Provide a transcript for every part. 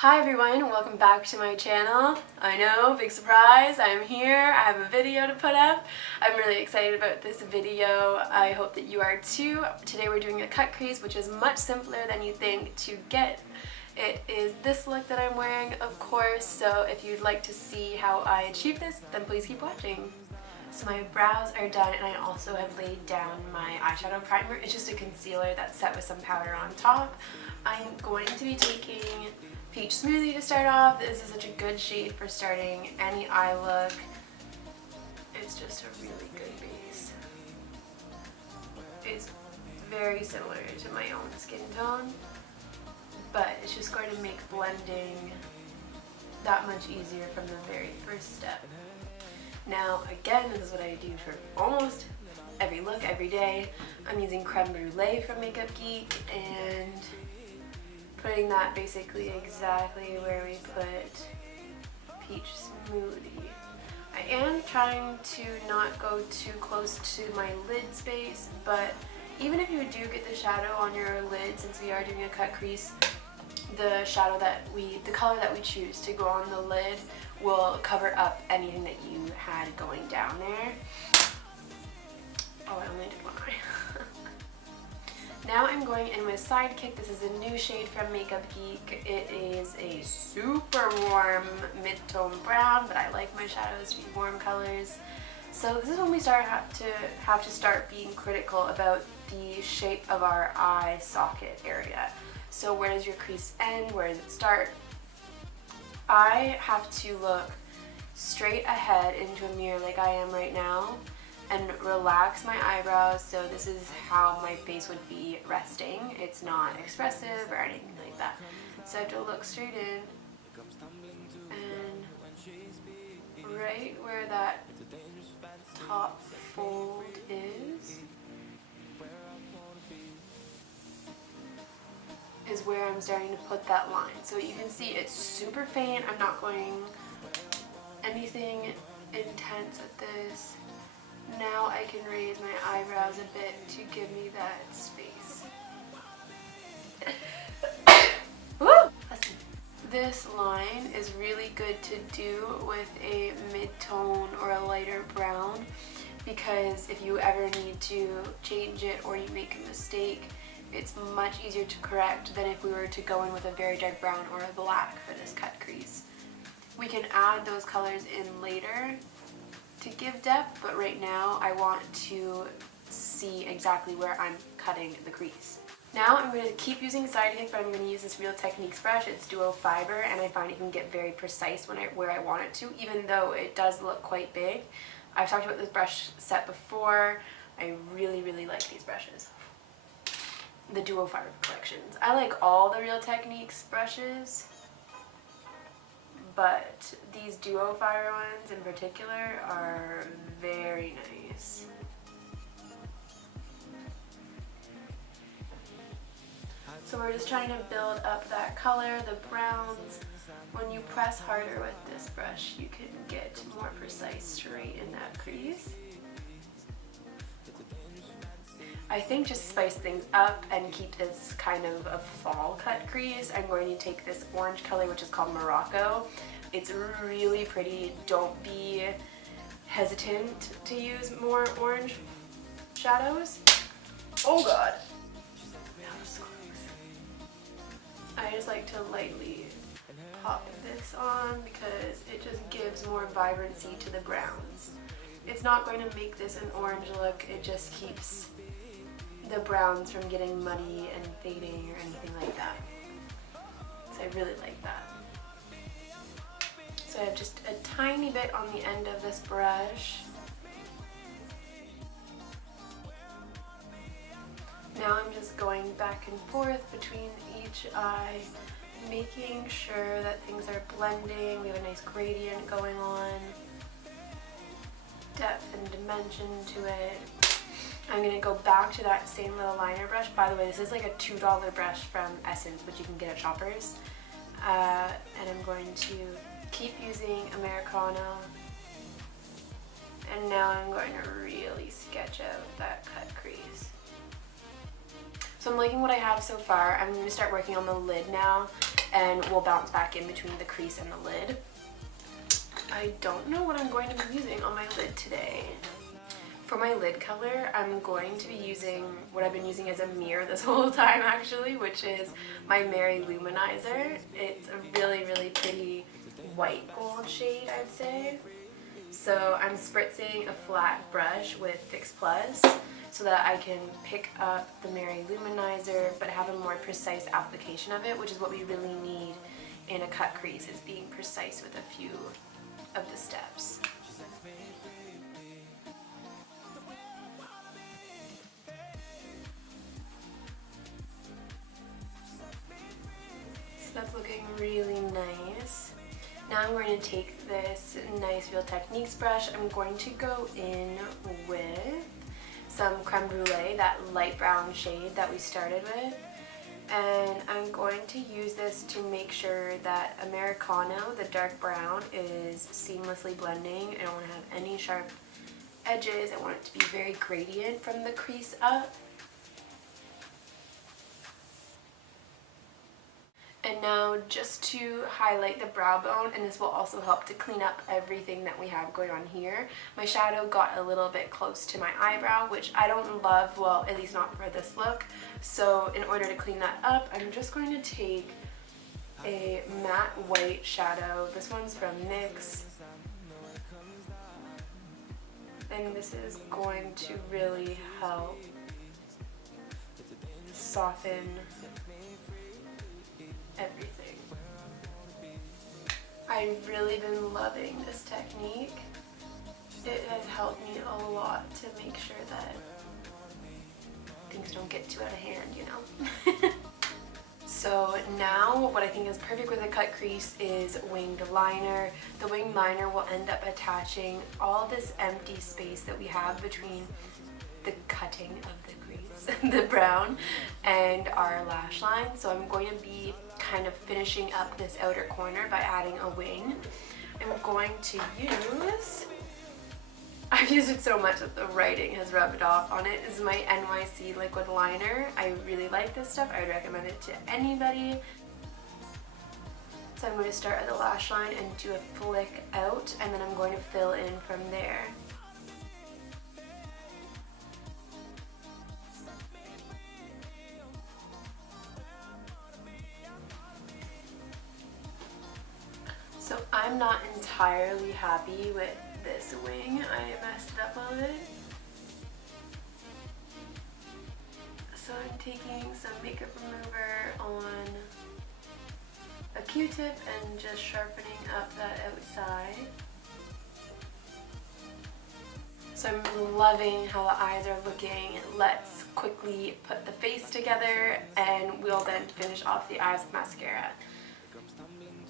Hi everyone, welcome back to my channel. I know, big surprise, I'm here, I have a video to put up. I'm really excited about this video. I hope that you are too. Today we're doing a cut crease, which is much simpler than you think to get. It is this look that I'm wearing, of course, so if you'd like to see how I achieve this, then please keep watching. So my brows are done, and I also have laid down my eyeshadow primer. It's just a concealer that's set with some powder on top. I'm going to be taking Peach Smoothie to start off. This is such a good shade for starting any eye look. It's just a really good base. It's very similar to my own skin tone, but it's just going to make blending that much easier from the very first step. Now again, this is what I do for almost every look, every day. I'm using Creme Brulee from Makeup Geek and putting that basically exactly where we put Peach Smoothie. I am trying to not go too close to my lid space, but even if you do get the shadow on your lid, since we are doing a cut crease, the color that we choose to go on the lid will cover up anything that you had going down there. Oh, I only did one eye. Now I'm going in with Sidekick. This is a new shade from Makeup Geek. It is a super warm mid-tone brown, but I like my shadows to be warm colors. So this is when we have to start being critical about the shape of our eye socket area. So where does your crease end? Where does it start? I have to look straight ahead into a mirror like I am right now and relax my eyebrows, so this is how my face would be resting. It's not expressive or anything like that. So I have to look straight in, and right where that top fold is where I'm starting to put that line. So you can see it's super faint. I'm not going anything intense with this. Now I can raise my eyebrows a bit to give me that space. Woo! This line is really good to do with a mid-tone or a lighter brown, because if you ever need to change it or you make a mistake, it's much easier to correct than if we were to go in with a very dark brown or a black for this cut crease. We can add those colors in later to give depth, but right now I want to see exactly where I'm cutting the crease. Now I'm going to keep using Sidekick, but I'm going to use this Real Techniques brush. It's duo fiber, and I find it can get very precise where I want it to, even though it does look quite big. I've talked about this brush set before. I really, really like these brushes. The duo fiber collections. I like all the Real Techniques brushes, but these duo fiber ones in particular are very nice. So we're just trying to build up that color, the browns. When you press harder with this brush, you can get more precise straight in that crease. I think just spice things up and keep this kind of a fall cut crease, I'm going to take this orange color, which is called Morocco. It's really pretty. Don't be hesitant to use more orange shadows. Oh god! That was close. I just like to lightly pop this on because it just gives more vibrancy to the browns. It's not going to make this an orange look, it just keeps the browns from getting muddy and fading or anything like that. So I really like that. So I have just a tiny bit on the end of this brush. Now I'm just going back and forth between each eye, making sure that things are blending. We have a nice gradient going on, depth and dimension to it. I'm going to go back to that same little liner brush. By the way, this is like a $2 brush from Essence, which you can get at Shoppers. And I'm going to keep using Americano. And now I'm going to really sketch out that cut crease. So I'm liking what I have so far. I'm going to start working on the lid now. and will bounce back in between the crease and the lid. I don't know what I'm going to be using on my lid today. For my lid color, I'm going to be using what I've been using as a mirror this whole time actually, which is my Mary Luminizer. It's a really, really pretty white gold shade, I'd say. So I'm spritzing a flat brush with Fix Plus so that I can pick up the Mary Luminizer but have a more precise application of it, which is what we really need in a cut crease, is being precise with a few of the steps. So that's looking really nice. Now I'm going to take this nice Real Techniques brush. I'm going to go in with some Creme Brulee, that light brown shade that we started with. And I'm going to use this to make sure that Americano, the dark brown, is seamlessly blending. I don't want to have any sharp edges. I want it to be very gradient from the crease up. And now just to highlight the brow bone, and this will also help to clean up everything that we have going on here. My shadow got a little bit close to my eyebrow, which I don't love, well, at least not for this look. So in order to clean that up, I'm just going to take a matte white shadow. This one's from NYX. And this is going to really help soften everything. I've really been loving this technique. It has helped me a lot to make sure that things don't get too out of hand, you know? So now what I think is perfect with a cut crease is winged liner. The winged liner will end up attaching all this empty space that we have between the cutting of the crease, the brown, and our lash line. So I'm going to be kind of finishing up this outer corner by adding a wing. I'm going to use, I've used it so much that the writing has rubbed off on it. This is my NYC liquid liner. I really like this stuff. I would recommend it to anybody. So I'm going to start at the lash line and do a flick out, and then I'm going to fill in from there. So I'm not entirely happy with this wing. I messed it up a little bit. So I'm taking some makeup remover on a Q-tip and just sharpening up that outside. So I'm loving how the eyes are looking. Let's quickly put the face together and we'll then finish off the eyes with mascara.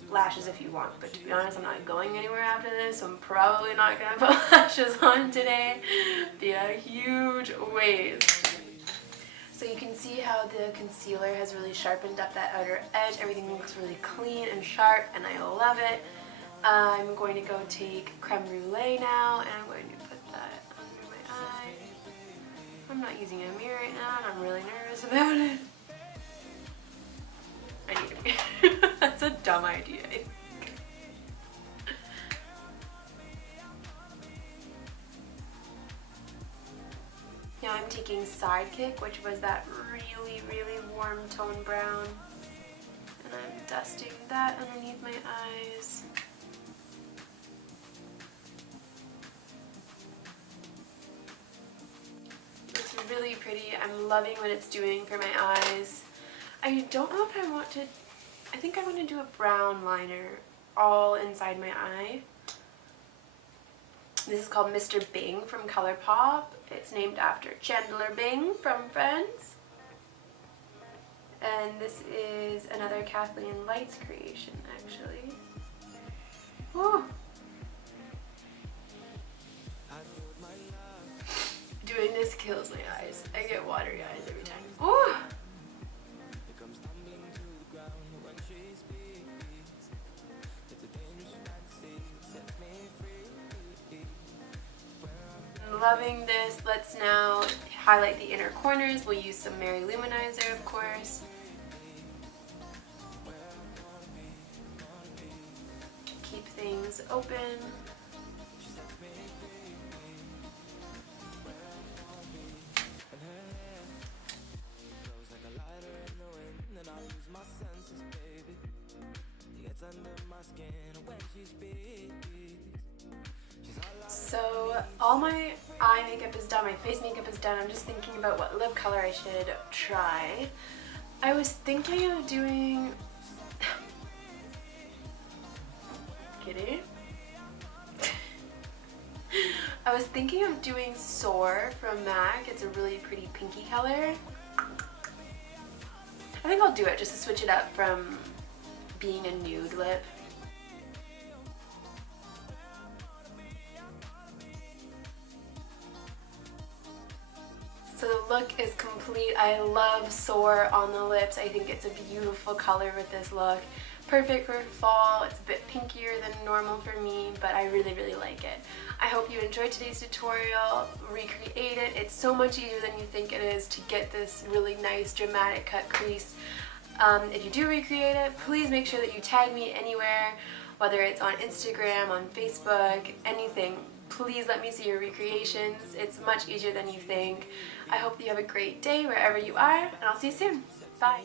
Lashes if you want, but to be honest, I'm not going anywhere after this, so I'm probably not going to put lashes on today. Be a huge waste. So you can see how the concealer has really sharpened up that outer edge. Everything looks really clean and sharp, and I love it. I'm going to go take Creme Brulee now, and I'm going to put that under my eye. I'm not using a mirror right now, and I'm really nervous about it. I need a mirror. That's a dumb idea. Now I'm taking Sidekick, which was that really, really warm tone brown, and I'm dusting that underneath my eyes. Looks really pretty. I'm loving what it's doing for my eyes. I don't know if I want to, I think I'm going to do a brown liner all inside my eye. This is called Mr. Bing from ColourPop. It's named after Chandler Bing from Friends. And this is another Kathleen Lights creation, actually. Woo. Doing this kills my eyes. I get watery eyes every time. Ooh. Loving this. Let's now highlight the inner corners. We'll use some Mary Luminizer, of course. keep things open. So all my eye makeup is done, my face makeup is done. I'm just thinking about what lip color I should try. I was thinking of doing... Kitty? I was thinking of doing Soar from MAC. It's a really pretty pinky color. I think I'll do it just to switch it up from being a nude lip. So the look is complete. I love Soar on the lips. I think it's a beautiful color with this look. Perfect for fall. It's a bit pinkier than normal for me, but I really, really like it. I hope you enjoyed today's tutorial. Recreate it. It's so much easier than you think it is to get this really nice dramatic cut crease. If you do recreate it, please make sure that you tag me anywhere, whether it's on Instagram, on Facebook, anything. Please let me see your recreations. It's much easier than you think. I hope that you have a great day wherever you are, and I'll see you soon. Bye.